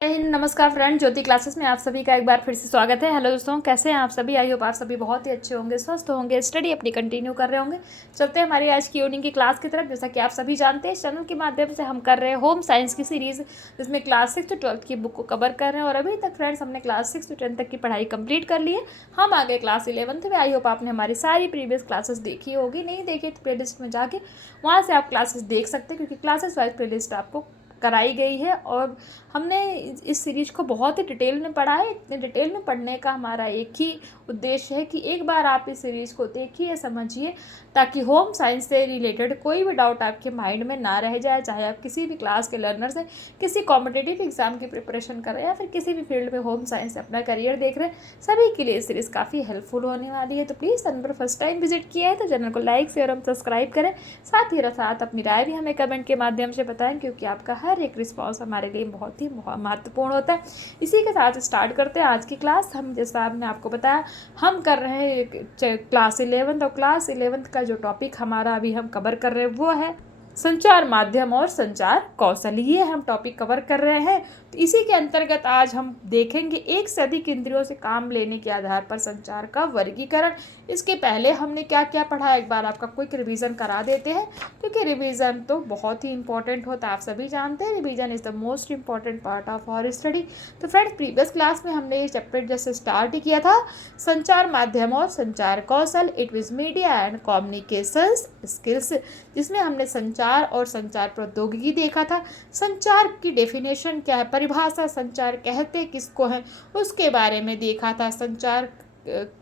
जय हिंद। नमस्कार फ्रेंड, ज्योति क्लासेस में आप सभी का एक बार फिर से स्वागत है। हेलो दोस्तों, कैसे हैं आप सभी? आई होप आप सभी बहुत ही अच्छे होंगे, स्वस्थ होंगे, स्टडी अपनी कंटिन्यू कर रहे होंगे। चलते हैं हमारी आज की इवनिंग की क्लास की तरफ। जैसा कि आप सभी जानते हैं, इस चैनल के माध्यम से हम कर रहे हैं होम साइंस की सीरीज़, जिसमें क्लास 6 to 12 की बुक को कवर कर रहे हैं। और अभी तक फ्रेंड्स हमने क्लास 6 to 10 तक की पढ़ाई कंप्लीट कर ली है। हम आगे क्लास 11th में। आई होप आपने हमारी सारी प्रीवियस क्लासेस देखी होगी। नहीं देखी तो प्लेलिस्ट में जाके वहाँ से आप क्लासेस देख सकते हैं, क्योंकि क्लासेस वाइज प्लेलिस्ट आपको कराई गई है। और हमने इस सीरीज को बहुत ही डिटेल में पढ़ा है। इतने डिटेल में पढ़ने का हमारा एक ही उद्देश्य है कि एक बार आप इस सीरीज़ को देखिए, समझिए, ताकि होम साइंस से रिलेटेड कोई भी डाउट आपके माइंड में ना रह जाए। चाहे आप किसी भी क्लास के लर्नर से, किसी कॉम्पिटिटिव एग्जाम की प्रिपरेशन कर रहे हैं, या फिर किसी भी फील्ड में होम साइंस से अपना करियर देख रहे हैं, सभी के लिए ये सीरीज़ काफ़ी हेल्पफुल होने वाली है। तो प्लीज़ चैनल पर फर्स्ट टाइम विजिट किया है तो चैनल को लाइक शेयर और सब्सक्राइब करें। साथ ही साथ अपनी राय भी हमें कमेंट के माध्यम से बताएं, क्योंकि आपका हर एक रिस्पॉन्स हमारे लिए बहुत ही महत्वपूर्ण होता है। इसी के साथ स्टार्ट करते हैं आज की क्लास। हम जैसा आपने आपको बताया, हम कर रहे हैं क्लास 11th, और क्लास 11th का जो टॉपिक हमारा अभी हम कवर कर रहे हैं वो है संचार माध्यम और संचार कौशल। ये हम टॉपिक कवर कर रहे हैं। तो इसी के अंतर्गत आज हम देखेंगे एक से अधिक इंद्रियों से काम लेने के आधार पर संचार का वर्गीकरण। इसके पहले हमने क्या क्या पढ़ा, एक बार आपका क्विक रिवीजन करा देते हैं, क्योंकि रिवीजन तो बहुत ही इंपॉर्टेंट होता है। आप सभी जानते हैं revision is the most important part of our study. तो फ्रेंड्स, प्रीवियस क्लास में हमने ये चैप्टर जैसे स्टार्ट ही किया था, संचार माध्यम और संचार कौशल, it with media and communications skills, जिसमें हमने संचार और संचार प्रौद्योगिकी देखा था। संचार की डेफिनेशन क्या है, परिभाषा, संचार कहते किसको है, उसके बारे में देखा था। संचार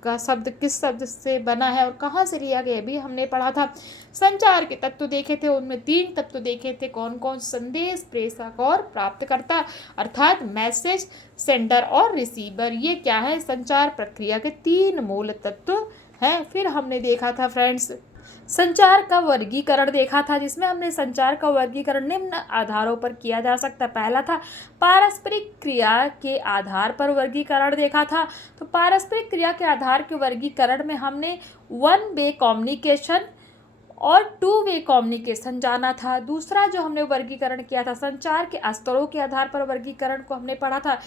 का शब्द किस शब्द से बना है और कहाँ से लिया गया भी हमने पढ़ा था। संचार के तत्व देखे थे, उनमें 3 तत्व देखे थे। कौन कौन? संदेश, प्रेषक और प्राप्तकर्ता, अर्थात मैसेज सेंडर और रिसीवर। ये क्या है? संचार प्रक्रिया के 3 मूल तत्व हैं। फिर हमने देखा था फ्रेंड्स संचार का वर्गीकरण देखा था, जिसमें हमने संचार का वर्गीकरण निम्न आधारों पर किया जा सकता है। पहला था पारस्परिक क्रिया के आधार पर वर्गीकरण देखा था। तो पारस्परिक क्रिया के आधार के वर्गीकरण में हमने 1 वे कम्युनिकेशन और 2 वे कम्युनिकेशन जाना था। दूसरा जो हमने वर्गीकरण किया था, संचार के स्तरों के आधार पर वर्गीकरण को हमने पढ़ा था,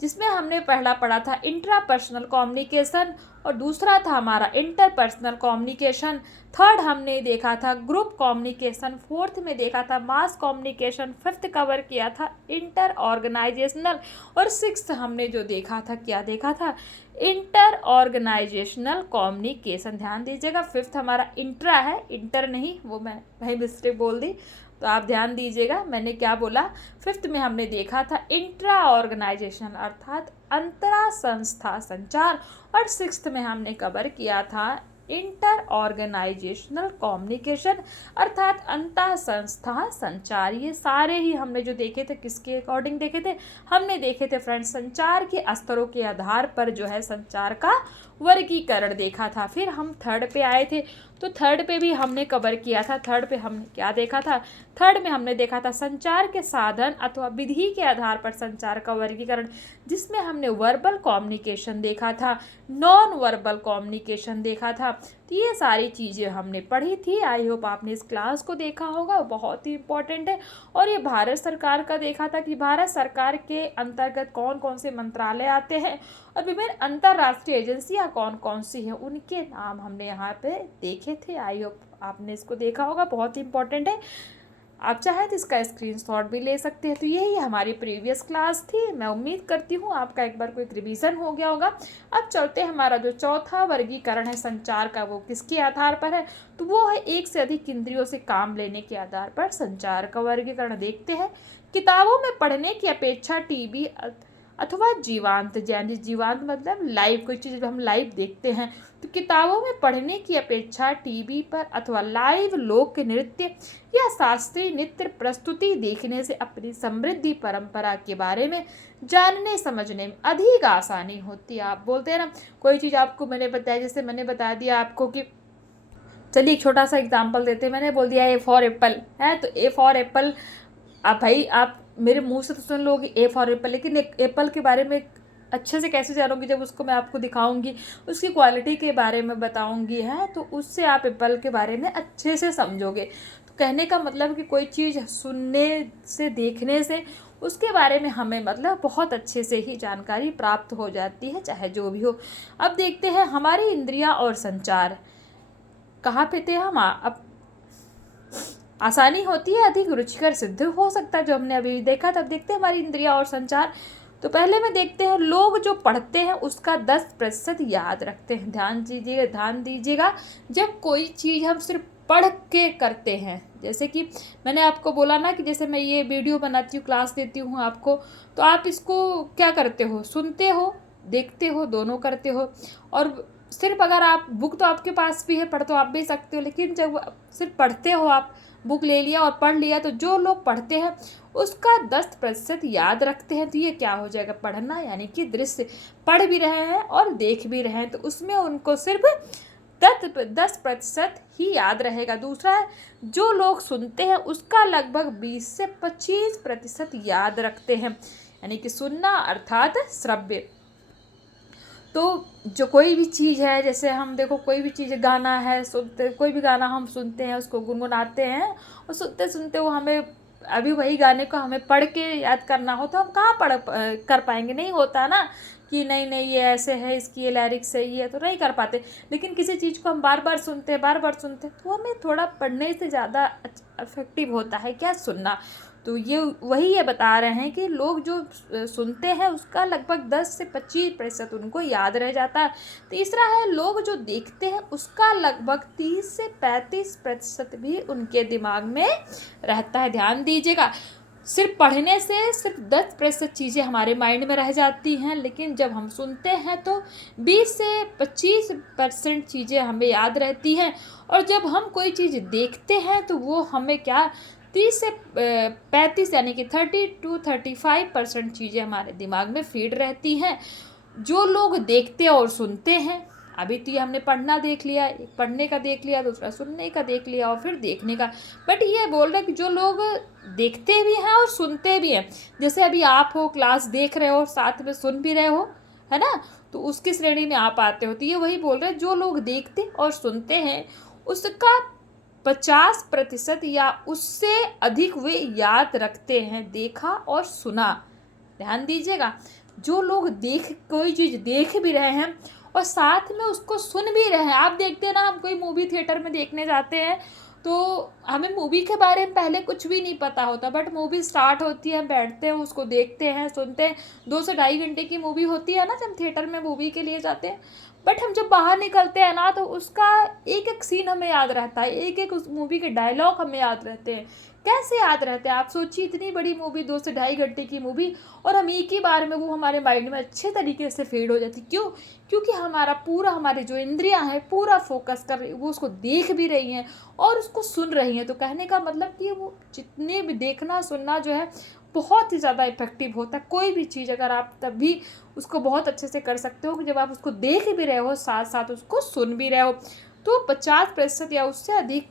जिसमें हमने पहला पढ़ा था इंट्रापर्सनल कम्युनिकेशन, और दूसरा था हमारा इंटरपर्सनल कम्युनिकेशन। थर्ड हमने देखा था ग्रुप कम्युनिकेशन। फोर्थ में देखा था मास कम्युनिकेशन। फिफ्थ कवर किया था इंटर ऑर्गेनाइजेशनल। और सिक्स्थ हमने जो देखा था, क्या देखा था? Inter organisational communication. ध्यान दीजिएगा, फिफ्थ हमारा इंट्रा है, इंटर नहीं, वो मैं वही मिस्टेक बोल दी, तो आप ध्यान दीजिएगा मैंने क्या बोला। फिफ्थ में हमने देखा था इंट्रा ऑर्गेनाइजेशन, अर्थात अंतरा संस्था संचार। और सिक्स्थ में हमने कवर किया था इंटर ऑर्गेनाइजेशनल कम्युनिकेशन, अर्थात अंतर संस्था संचार। ये सारे ही हमने जो देखे थे, किसके अकॉर्डिंग देखे थे? हमने देखे थे फ्रेंड्स संचार के स्तरों के आधार पर जो है संचार का वर्गीकरण देखा था। फिर हम थर्ड पे आए थे, तो थर्ड पे भी हमने कवर किया था। थर्ड पे हमने क्या देखा था? थर्ड में हमने देखा था संचार के साधन अथवा विधि के आधार पर संचार का वर्गीकरण, जिसमें हमने वर्बल कम्युनिकेशन देखा था, नॉन वर्बल कम्युनिकेशन देखा था। तो ये सारी चीज़ें हमने पढ़ी थी। आई होप आपने इस क्लास को देखा होगा, बहुत ही इंपॉर्टेंट है। और ये भारत सरकार का देखा था कि भारत सरकार के अंतर्गत कौन कौन से मंत्रालय आते हैं और विभिन्न अंतर्राष्ट्रीय एजेंसियां कौन कौन सी हैं, उनके नाम हमने यहाँ पे देखे थे। आई होप आपने इसको देखा होगा, बहुत ही इंपॉर्टेंट है। आप चाहे तो इसका स्क्रीनशॉट भी ले सकते हैं। तो यही हमारी प्रीवियस क्लास थी। मैं उम्मीद करती हूँ आपका एक बार कोई रिवीजन हो गया होगा। अब चलते हैं, हमारा जो चौथा वर्गीकरण है संचार का, वो किसके आधार पर है? तो वो है एक से अधिक इंद्रियों से काम लेने के आधार पर संचार का वर्गीकरण। देखते हैं, किताबों में पढ़ने की अपेक्षा टीवी अथवा जीवांत, यानी जीवांत मतलब लाइव, कोई चीज़ हम लाइव देखते हैं, तो किताबों में पढ़ने की अपेक्षा टीवी पर अथवा लाइव लोक नृत्य या शास्त्रीय नृत्य प्रस्तुति देखने से अपनी समृद्धि परंपरा के बारे में जानने समझने में अधिक आसानी होती है। आप बोलते हैं ना, कोई चीज़ आपको मैंने बताया, जैसे मैंने बता दिया आपको कि, चलिए एक छोटा सा एग्जाम्पल देते हैं। मैंने बोल दिया ए फॉर एप्पल है, तो ए फॉर एप्पल, आप भाई आप मेरे मुंह से तो सुन लोगे ए फॉर एप्पल, लेकिन एप्पल के बारे में अच्छे से कैसे जानोगी? जब उसको मैं आपको दिखाऊंगी, उसकी क्वालिटी के बारे में बताऊंगी, है, तो उससे आप एप्पल के बारे में अच्छे से समझोगे। तो कहने का मतलब कि कोई चीज़ सुनने से, देखने से उसके बारे में हमें मतलब बहुत अच्छे से ही जानकारी प्राप्त हो जाती है, चाहे जो भी हो। अब देखते हैं हमारी इंद्रियां और संचार कहाँ पे थे हम। अब आसानी होती है, अधिक रुचिकर सिद्ध हो सकता है, जो हमने अभी देखा। तब देखते हैं हमारी इंद्रियां और संचार। तो पहले में देखते हैं लोग जो पढ़ते हैं उसका 10% याद रखते हैं। ध्यान दीजिएगा, जब कोई चीज़ हम सिर्फ पढ़ के करते हैं, जैसे कि मैंने आपको बोला ना कि जैसे मैं ये वीडियो बनाती हूँ, क्लास देती हूँ आपको, तो आप इसको क्या करते हो, सुनते हो, देखते हो, दोनों करते हो। और सिर्फ अगर आप बुक तो आपके पास भी है, पढ़ तो आप भी सकते हो, लेकिन जब सिर्फ पढ़ते हो, आप बुक ले लिया और पढ़ लिया, तो जो लोग पढ़ते हैं उसका 10% याद रखते हैं। तो ये क्या हो जाएगा, पढ़ना यानी कि दृश्य, पढ़ भी रहे हैं और देख भी रहे हैं, तो उसमें उनको सिर्फ 10% ही याद रहेगा। दूसरा है जो लोग सुनते हैं उसका लगभग 20 से 25% याद रखते हैं, यानी कि सुनना अर्थात श्रव्य। तो जो कोई भी चीज़ है, जैसे हम देखो कोई भी चीज़, गाना है, सुनते, कोई भी गाना हम सुनते हैं, उसको गुनगुनाते हैं, और सुनते सुनते वो हमें, अभी वही गाने को हमें पढ़ के याद करना हो तो हम कहाँ कर पाएंगे, नहीं होता ना कि नहीं ये ऐसे है, इसकी ये लिरिक्स सही है, तो नहीं कर पाते। लेकिन किसी चीज़ को हम बार बार सुनते हैं तो हमें थोड़ा पढ़ने से ज़्यादा इफेक्टिव होता है क्या, सुनना। तो ये बता रहे हैं कि लोग जो सुनते हैं उसका लगभग 10 से 25% उनको याद रह जाता है। तीसरा है लोग जो देखते हैं उसका लगभग 30 से 35% भी उनके दिमाग में रहता है। ध्यान दीजिएगा, सिर्फ पढ़ने से सिर्फ 10% चीज़ें हमारे माइंड में रह जाती हैं, लेकिन जब हम सुनते हैं तो 20 से 25% चीज़ें हमें याद रहती हैं। और जब हम कोई चीज़ देखते हैं तो वो हमें क्या, 30 से 35 यानी कि 30 to 35% चीज़ें हमारे दिमाग में फीड रहती हैं। जो लोग देखते और सुनते हैं, अभी तो ये हमने पढ़ना देख लिया, पढ़ने का देख लिया, दूसरा सुनने का देख लिया और फिर देखने का। बट ये बोल रहे कि जो लोग देखते भी हैं और सुनते भी हैं, जैसे अभी आप हो, क्लास देख रहे हो, साथ में सुन भी रहे हो, है ना, तो उसकी श्रेणी में आप आते हो। तो ये वही बोल रहे हैं, जो लोग देखते और सुनते हैं उसका 50% या उससे अधिक वे याद रखते हैं, देखा और सुना। ध्यान दीजिएगा, जो लोग कोई चीज़ देख भी रहे हैं और साथ में उसको सुन भी रहे हैं। आप देखते हैं ना, हम कोई मूवी थिएटर में देखने जाते हैं तो हमें मूवी के बारे में पहले कुछ भी नहीं पता होता, बट मूवी स्टार्ट होती है, हम बैठते हैं, उसको देखते हैं, सुनते हैं। 2 से ढाई घंटे की मूवी होती है ना, जब हम थिएटर में मूवी के लिए जाते हैं। बट हम जब बाहर निकलते हैं ना, तो उसका एक एक सीन हमें याद रहता है, एक एक उस मूवी के डायलॉग हमें याद रहते हैं। कैसे याद रहते हैं आप सोचिए, इतनी बड़ी मूवी, 2 से ढाई घंटे की मूवी, और हम एक ही बार में वो हमारे माइंड में अच्छे तरीके से फीड हो जाती। क्यों? क्योंकि हमारी जो इंद्रियां हैं पूरा फोकस कर रही, वो उसको देख भी रही हैं और उसको सुन रही हैं। तो कहने का मतलब कि वो जितने भी देखना सुनना जो है बहुत ही ज़्यादा इफेक्टिव होता है। कोई भी चीज़ अगर आप तभी उसको बहुत अच्छे से कर सकते हो कि जब आप उसको देख भी रहे हो, साथ साथ उसको सुन भी रहे हो, तो 50% या उससे अधिक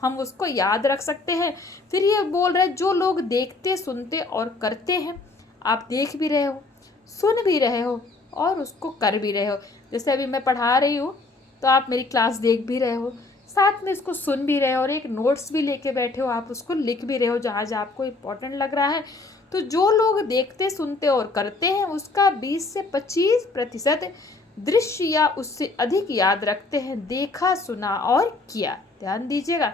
हम उसको याद रख सकते हैं। फिर ये बोल रहे हैं जो लोग देखते, सुनते और करते हैं, आप देख भी रहे हो, सुन भी रहे हो और उसको कर भी रहे हो। जैसे अभी मैं पढ़ा रही हूँ तो आप मेरी क्लास देख भी रहे हो, साथ में इसको सुन भी रहे हो, और एक नोट्स भी लेके बैठे हो, आप उसको लिख भी रहे हो जहाँ जहाँ आपको इम्पोर्टेंट लग रहा है। तो जो लोग देखते, सुनते और करते हैं उसका 20 से 25% दृश्य या उससे अधिक याद रखते हैं, देखा, सुना और किया। ध्यान दीजिएगा,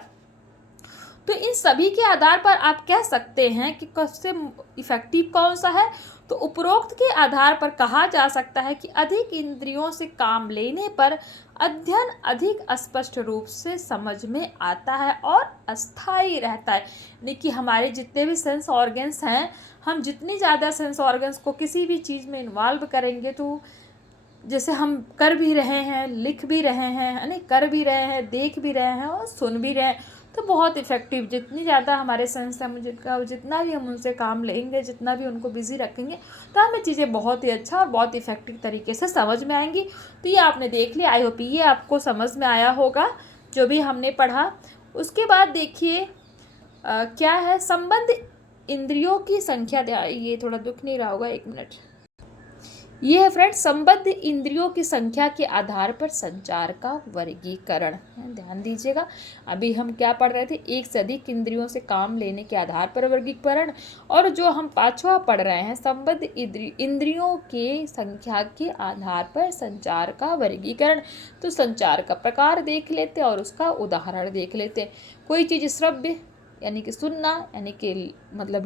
तो इन सभी के आधार पर आप कह सकते हैं कि सबसे इफेक्टिव कौन सा है। तो उपरोक्त के आधार पर कहा जा सकता है कि अधिक इंद्रियों से काम लेने पर अध्ययन अधिक स्पष्ट रूप से समझ में आता है और अस्थायी रहता है। यानी कि हमारे जितने भी सेंस ऑर्गन्स हैं, हम जितनी ज़्यादा सेंस ऑर्गन्स को किसी भी चीज़ में इन्वॉल्व करेंगे, तो जैसे हम कर भी रहे हैं, लिख भी रहे हैं, यानी कर भी रहे हैं, देख भी रहे हैं और सुन भी रहे हैं, तो बहुत इफ़ेक्टिव, जितनी ज़्यादा हमारे सेंस हैं, जितना भी हम उनसे काम लेंगे, जितना भी उनको बिजी रखेंगे, तो हमें चीज़ें बहुत ही अच्छा और बहुत इफ़ेक्टिव तरीके से समझ में आएंगी। तो ये आपने देख लिया, आई होप ये आपको समझ में आया होगा जो भी हमने पढ़ा। उसके बाद देखिए क्या है, संबंध इंद्रियों की संख्या। ये थोड़ा दुख नहीं रहा होगा, 1 मिनट। ये है फ्रेंड्स संबद्ध इंद्रियों की संख्या के आधार पर संचार का वर्गीकरण है। ध्यान दीजिएगा, अभी हम क्या पढ़ रहे थे, एक से अधिक इंद्रियों से काम लेने के आधार पर वर्गीकरण, और जो हम पांचवा पढ़ रहे हैं संबद्ध इंद्रियों के संख्या के आधार पर संचार का वर्गीकरण। तो संचार का प्रकार देख लेते और उसका उदाहरण देख लेते। कोई चीज़ श्रव्य यानी कि सुनना, यानी कि मतलब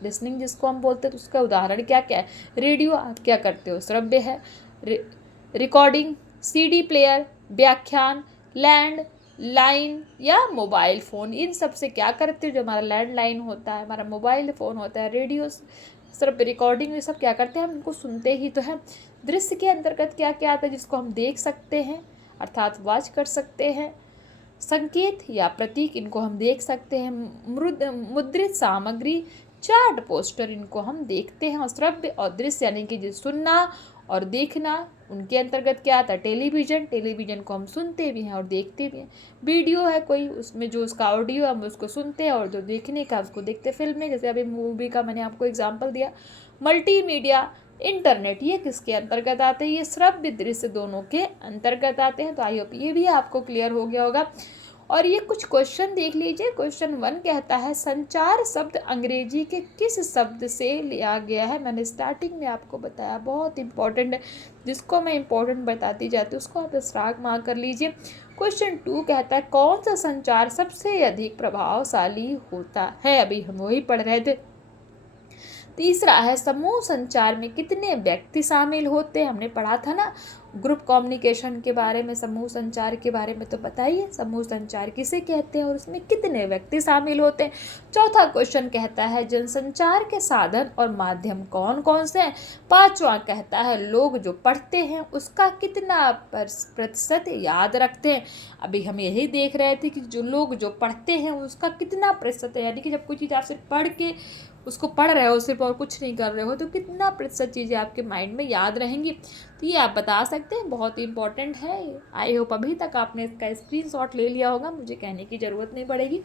लिसनिंग जिसको हम बोलते हैं, तो उसका उदाहरण क्या क्या है। रेडियो आप क्या करते हो, श्रव्य है। रिकॉर्डिंग, सीडी प्लेयर, व्याख्यान, लैंड लाइन या मोबाइल फ़ोन, इन सब से क्या करते हो, जो हमारा लैंड लाइन होता है, हमारा मोबाइल फ़ोन होता है, रेडियो, सिर्फ रिकॉर्डिंग, ये सब क्या करते हैं, हम इनको सुनते ही तो हैं। दृश्य के अंतर्गत क्या क्या आता है, जिसको हम देख सकते हैं अर्थात वॉच कर सकते हैं। संकेत या प्रतीक, इनको हम देख सकते हैं। मुद्रित सामग्री, चार्ट, पोस्टर, इनको हम देखते हैं। और श्रव्य और दृश्य यानी कि जो सुनना और देखना, उनके अंतर्गत क्या आता है, टेलीविज़न को हम सुनते भी हैं और देखते भी हैं। वीडियो है कोई, उसमें जो उसका ऑडियो हम उसको सुनते हैं, और जो देखने का उसको देखते। फिल्में, जैसे अभी मूवी का मैंने आपको एग्जांपल दिया। मल्टीमीडिया, इंटरनेट, ये किसके अंतर्गत आते हैं, ये श्रव्य दृश्य दोनों के अंतर्गत आते हैं। तो आई होप ये भी आपको क्लियर हो गया होगा। और ये कुछ क्वेश्चन देख लीजिए। क्वेश्चन 1 कहता है संचार शब्द अंग्रेजी के किस शब्द से लिया गया है। मैंने स्टार्टिंग में आपको बताया, बहुत इंपॉर्टेंट है, जिसको मैं इंपॉर्टेंट बताती जाती हूँ उसको आप स्टार्ट मार्क कर लीजिए। क्वेश्चन 2 कहता है कौन सा संचार सबसे अधिक प्रभावशाली होता है। अभी हम वही पढ़ रहे थे। तीसरा है समूह संचार में कितने व्यक्ति शामिल होते हैं। हमने पढ़ा था ना ग्रुप कम्युनिकेशन के बारे में, समूह संचार के बारे में। तो बताइए समूह संचार किसे कहते हैं और उसमें कितने व्यक्ति शामिल होते हैं। चौथा क्वेश्चन कहता है जनसंचार के साधन और माध्यम कौन कौन से हैं। पांचवा कहता है लोग जो पढ़ते हैं उसका कितना प्रतिशत याद रखते हैं। अभी हम यही देख रहे थे कि जो लोग जो पढ़ते हैं उसका कितना प्रतिशत है, यानी कि जब कोई चीज़ आप सिर्फ पढ़ के उसको पढ़ रहे हो सिर्फ और कुछ नहीं कर रहे हो, तो कितना प्रतिशत चीज़ें आपके माइंड में याद रहेंगी। तो ये आप बता सकते हैं, बहुत ही इंपॉर्टेंट है। आई होप अभी तक आपने इसका स्क्रीनशॉट ले लिया होगा, मुझे कहने की ज़रूरत नहीं पड़ेगी,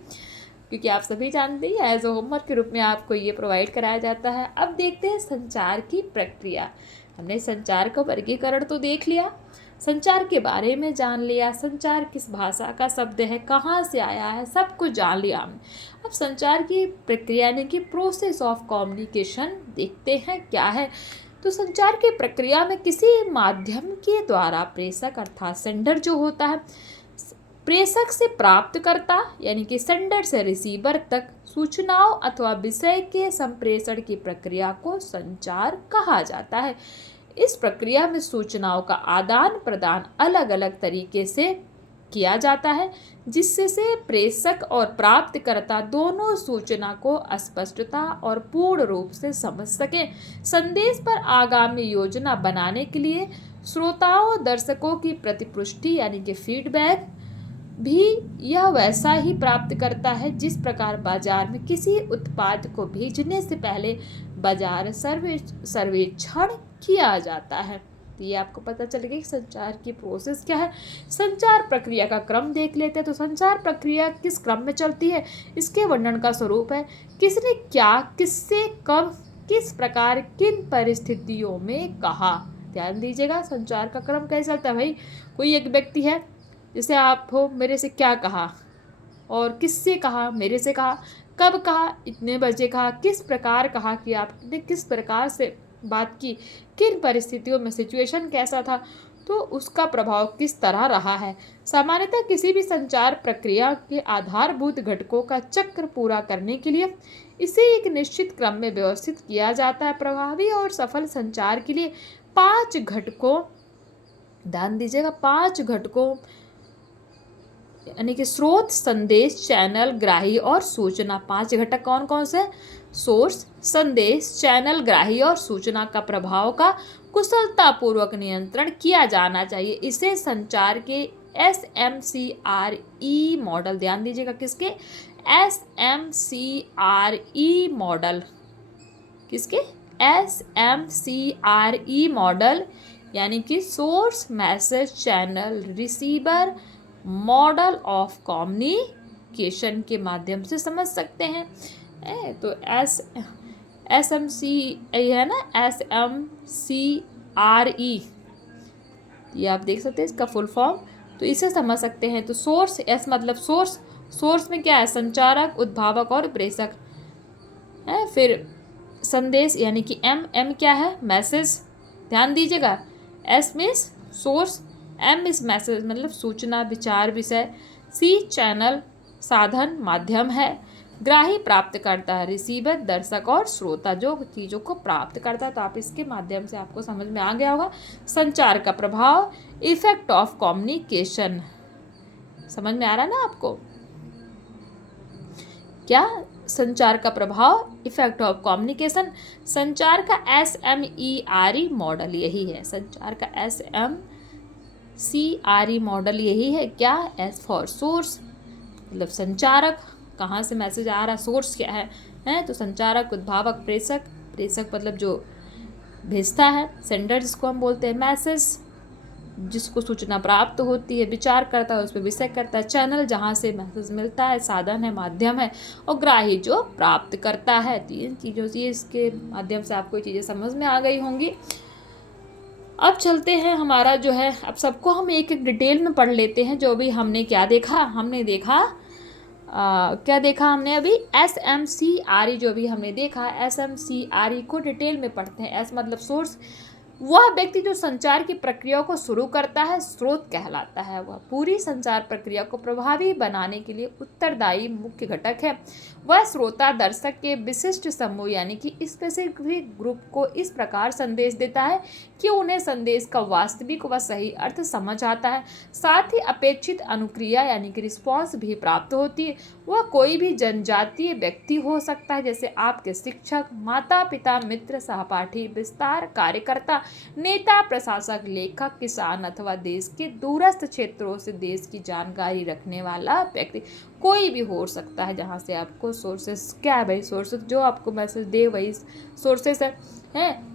क्योंकि आप सभी जानते हैं एज ए होमवर्क के रूप में आपको ये प्रोवाइड कराया जाता है। अब देखते हैं संचार की प्रक्रिया। हमने संचार का वर्गीकरण तो देख लिया, संचार के बारे में जान लिया, संचार किस भाषा का शब्द है, कहाँ से आया है, सब कुछ जान लिया हमने। अब संचार की प्रक्रिया यानी कि प्रोसेस ऑफ कम्युनिकेशन देखते हैं क्या है। तो संचार की प्रक्रिया में किसी माध्यम के द्वारा प्रेषक अर्थात सेंडर जो होता है, प्रेषक से प्राप्तकर्ता यानी कि सेंडर से रिसीवर तक सूचनाओं अथवा विषय के संप्रेषण की प्रक्रिया को संचार कहा जाता है। इस प्रक्रिया में सूचनाओं का आदान प्रदान अलग अलग तरीके से किया जाता है, जिससे से प्रेषक और प्राप्तकर्ता दोनों सूचना को स्पष्टता और पूर्ण रूप से समझ सकें। संदेश पर आगामी योजना बनाने के लिए श्रोताओं दर्शकों की प्रतिपुष्टि यानी कि फीडबैक भी यह वैसा ही प्राप्त करता है जिस प्रकार बाजार में किसी उत्पाद को भेजने से पहले बाजार सर्वेक्षण किया जाता है। तो ये आपको पता चलेगा कि संचार की प्रोसेस क्या है। संचार प्रक्रिया का क्रम देख लेते हैं। तो संचार प्रक्रिया किस क्रम में चलती है, इसके वर्णन का स्वरूप है। किसने क्या, किससे, कब, किस प्रकार, किन परिस्थितियों में कहा। ध्यान दीजिएगा संचार का क्रम कैसे चलता है। भाई कोई एक व्यक्ति है, जैसे आप हो, मेरे से क्या कहा और किससे कहा, मेरे से कहा, कब कहा, इतने बजे कहा, किस प्रकार कहा कि आपने किस प्रकार से बात की, किन परिस्थितियों में, सिचुएशन कैसा था, तो उसका प्रभाव किस तरह रहा है। सामान्यतः किसी भी संचार प्रक्रिया के आधारभूत घटकों का चक्र पूरा करने के लिए इसे एक निश्चित क्रम में व्यवस्थित किया जाता है। प्रभावी और सफल संचार के लिए 5 घटकों, ध्यान दीजिएगा 5 घटकों यानी कि स्रोत, संदेश, चैनल, ग्राही और सूचना। 5 घटक कौन कौन से? सोर्स, संदेश, चैनल, ग्राही और सूचना का प्रभाव का कुशलतापूर्वक नियंत्रण किया जाना चाहिए। इसे संचार के SMCRE मॉडल, ध्यान दीजिएगा किसके, SMCRE मॉडल, किसके, SMCRE मॉडल यानी कि source, message, channel, receiver model of communication के माध्यम से समझ सकते हैं। तो SMC है ना, SMCRE RE, ये आप देख सकते हैं इसका फुल फॉर्म, तो इसे समझ सकते हैं। तो सोर्स, S मतलब सोर्स, सोर्स में क्या है, संचारक, उद्भावक और प्रेषक है। फिर संदेश यानी कि M क्या है, मैसेज, ध्यान दीजिएगा। S मीन्स सोर्स, M इस मैसेज मतलब सूचना, विचार, विषय। C चैनल, साधन, माध्यम है। ग्राही प्राप्त करता है, रिसीवर दर्शक और श्रोता जो चीज़ों को प्राप्त करता है। तो आप इसके माध्यम से आपको समझ में आ गया होगा। संचार का प्रभाव, इफेक्ट ऑफ कम्युनिकेशन, समझ में आ रहा है ना आपको, क्या संचार का प्रभाव, इफेक्ट ऑफ कम्युनिकेशन। संचार का SMERE मॉडल यही है, संचार का SMCRE मॉडल यही है। क्या, S फॉर सोर्स मतलब संचारक, कहाँ से मैसेज आ रहा, सोर्स क्या है तो संचारक, उद्भावक, प्रेषक, प्रेषक मतलब जो भेजता है, सेंडर जिसको हम बोलते हैं, मैसेज जिसको सूचना प्राप्त होती है, विचार करता है, उस पर विषय करता है, चैनल जहाँ से मैसेज मिलता है, साधन है, माध्यम है, और ग्राही जो प्राप्त करता है। तीन चीज़ों से, इसके माध्यम से आपको ये चीज़ें समझ में आ गई होंगी। अब चलते हैं हमारा जो है, अब सबको हम एक एक डिटेल में पढ़ लेते हैं। जो भी हमने क्या देखा, हमने देखा क्या देखा हमने अभी, SMCRE जो भी हमने देखा, SMCRE को डिटेल में पढ़ते हैं। S मतलब सोर्स, वह व्यक्ति जो संचार की प्रक्रिया को शुरू करता है स्रोत कहलाता है। वह पूरी संचार प्रक्रिया को प्रभावी बनाने के लिए उत्तरदायी मुख्य घटक है। वह श्रोता दर्शक के विशिष्ट समूह यानी कि स्पेसिफिक ग्रुप को इस प्रकार संदेश देता है कि उन्हें संदेश का वास्तविक व सही अर्थ समझ आता है, साथ ही अपेक्षित अनुक्रिया यानी कि रिस्पॉन्स भी प्राप्त होती है। वह कोई भी जनजातीय व्यक्ति हो सकता है, जैसे आपके शिक्षक, माता पिता, मित्र, सहपाठी, विस्तार कार्यकर्ता, नेता, प्रशासक, लेखक, किसान अथवा देश के दूरस्थ क्षेत्रों से देश की जानकारी रखने वाला व्यक्ति, कोई भी हो सकता है। जहाँ से आपको सोर्सेस क्या है भाई, सोर्सेस जो आपको मैसेज दे वही सोर्सेस है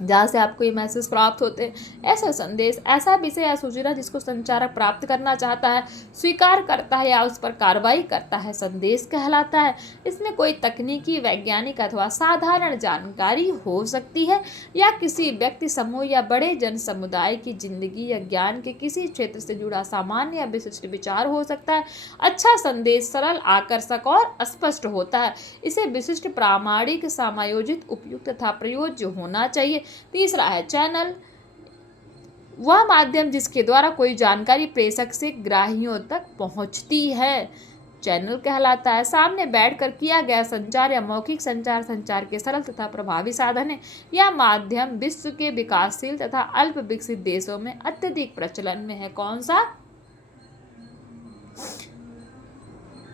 जहाँ से आपको ये मैसेज प्राप्त होते हैं। ऐसा संदेश, ऐसा विषय या सूचना जिसको संचारक प्राप्त करना चाहता है, स्वीकार करता है या उस पर कार्रवाई करता है, संदेश कहलाता है। इसमें कोई तकनीकी, वैज्ञानिक अथवा साधारण जानकारी हो सकती है या किसी व्यक्ति समूह या बड़े जन समुदाय की जिंदगी या ज्ञान के किसी क्षेत्र से जुड़ा सामान्य या विशिष्ट विचार हो सकता है। अच्छा संदेश सरल, आकर्षक और स्पष्ट होता है। इसे विशिष्ट, प्रामाणिक, समायोजित, उपयुक्त तथा प्रयोज्य होना चाहिए। तीसरा है चैनल, वह माध्यम जिसके द्वारा कोई जानकारी प्रेषक से ग्राहियों तक पहुंचती है, चैनल कहलाता है। सामने बैठकर किया गया संचार या मौखिक संचार संचार के सरल तथा प्रभावी साधन है। यह माध्यम विश्व के विकासशील तथा अल्प विकसित देशों में अत्यधिक प्रचलन में है। कौन सा,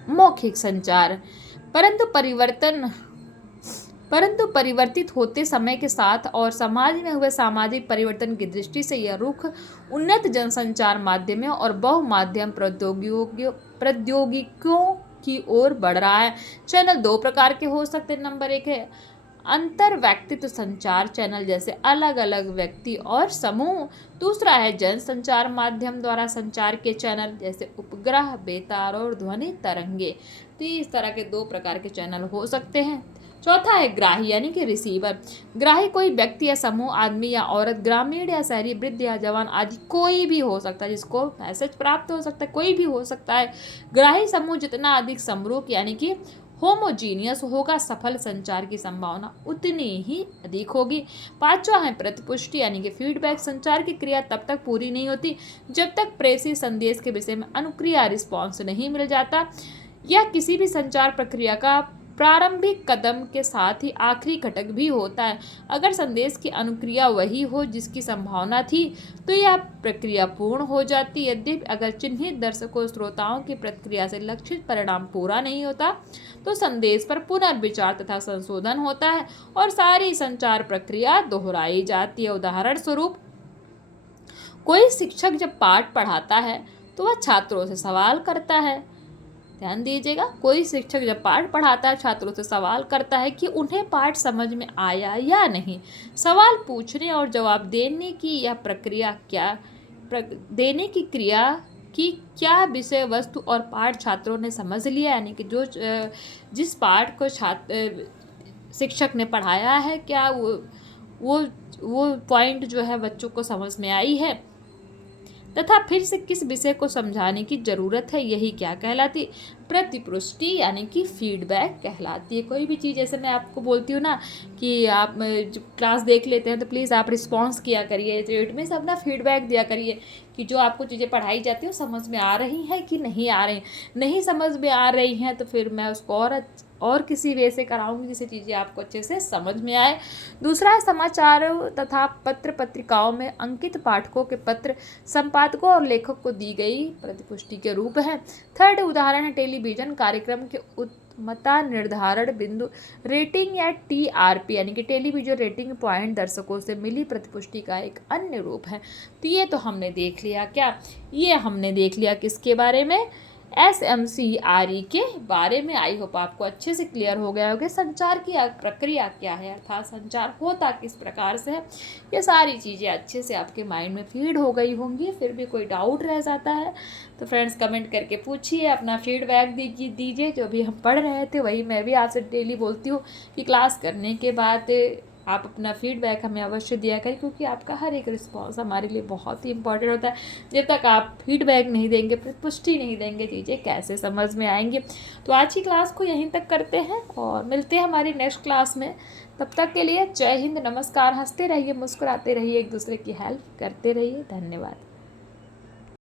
मौखिक संचार। परंतु परिवर्तित होते समय के साथ और समाज में हुए सामाजिक परिवर्तन की दृष्टि से यह रुख उन्नत जनसंचार माध्यमों और बहुमाध्यम प्रौद्योगिकियों की ओर बढ़ रहा है। चैनल दो प्रकार के हो सकते हैं। नंबर एक है अंतर व्यक्तित्व संचार चैनल, जैसे अलग अलग व्यक्ति और समूह। दूसरा है जन संचार माध्यम द्वारा संचार के चैनल, जैसे उपग्रह, बेतार और ध्वनि तरंगे। तो इस तरह के दो प्रकार के चैनल हो सकते हैं। चौथा है ग्राही यानी कि रिसीवर। ग्राही कोई व्यक्ति या समूह, आदमी या औरत, ग्रामीण या शहरी, वृद्ध या जवान आदि कोई भी हो सकता है जिसको मैसेज प्राप्त हो सकता है, कोई भी हो सकता है। ग्राही समूह जितना अधिक समरूप यानी कि होमोजीनियस होगा, सफल संचार की संभावना उतनी ही अधिक होगी। पांचवा है प्रतिपुष्टि यानी कि फीडबैक। संचार की क्रिया तब तक पूरी नहीं होती जब तक प्रेषित संदेश के विषय में अनुक्रिया रिस्पॉन्स नहीं मिल जाता। यह किसी भी संचार प्रक्रिया का प्रारंभिक कदम के साथ ही आखिरी घटक भी होता है। अगर संदेश की अनुक्रिया वही हो जिसकी संभावना थी तो यह प्रक्रिया पूर्ण हो जाती। यद्यपि अगर चिन्हित दर्शकों श्रोताओं की प्रतिक्रिया से लक्षित परिणाम पूरा नहीं होता तो संदेश पर पुनर्विचार तथा संशोधन होता है और सारी संचार प्रक्रिया दोहराई जाती है। उदाहरण स्वरूप, कोई शिक्षक जब पाठ पढ़ाता है तो वह छात्रों से सवाल करता है। ध्यान दीजिएगा, कोई शिक्षक जब पाठ पढ़ाता है छात्रों से सवाल करता है कि उन्हें पाठ समझ में आया या नहीं। सवाल पूछने और जवाब देने की यह प्रक्रिया देने की क्रिया कि क्या विषय वस्तु और पाठ छात्रों ने समझ लिया, यानी कि जिस पाठ को शिक्षक ने पढ़ाया है क्या वो पॉइंट जो है बच्चों को समझ में आई है तथा फिर से किस विषय को समझाने की ज़रूरत है, यही क्या कहलाती, प्रतिपुष्टि यानी कि फीडबैक कहलाती है। कोई भी चीज़ जैसे मैं आपको बोलती हूँ ना कि आप क्लास देख लेते हैं तो प्लीज़ आप रिस्पॉन्स किया करिए, तो इट मीन्स अपना फीडबैक दिया करिए कि जो आपको चीज़ें पढ़ाई जाती है वो समझ में आ रही हैं कि नहीं आ रही, नहीं समझ में आ रही हैं तो फिर मैं उसको और किसी वे से कराऊंगी जिससे चीज़ें आपको अच्छे से समझ में आए। दूसरा है समाचारों तथा पत्र पत्रिकाओं में अंकित पाठकों के पत्र संपादकों और लेखक को दी गई प्रतिपुष्टि के रूप है। थर्ड उदाहरण है टेलीविजन कार्यक्रम के उत्तमता निर्धारण बिंदु रेटिंग या TRP यानी कि टेलीविजन रेटिंग पॉइंट दर्शकों से मिली प्रतिपुष्टि का एक अन्य रूप है। तो ये तो हमने देख लिया, क्या ये हमने देख लिया किसके बारे में, SMCRE के बारे में। आई होप आपको अच्छे से क्लियर हो गया होगा संचार की प्रक्रिया क्या है, अर्थात संचार होता किस प्रकार से है। ये सारी चीज़ें अच्छे से आपके माइंड में फीड हो गई होंगी। फिर भी कोई डाउट रह जाता है तो फ्रेंड्स कमेंट करके पूछिए, अपना फीडबैक दीजिए। जो भी हम पढ़ रहे थे वही मैं भी आपसे डेली बोलती हूँ कि क्लास करने के बाद आप अपना फीडबैक हमें अवश्य दिया करें, क्योंकि आपका हर एक रिस्पॉन्स हमारे लिए बहुत ही इंपॉर्टेंट होता है। जब तक आप फीडबैक नहीं देंगे, पुष्टि नहीं देंगे, चीज़ें कैसे समझ में आएंगी। तो आज की क्लास को यहीं तक करते हैं और मिलते हैं हमारी नेक्स्ट क्लास में। तब तक के लिए जय हिंद, नमस्कार। हंसते रहिए, मुस्कुराते रहिए, एक दूसरे की हेल्प करते रहिए। धन्यवाद।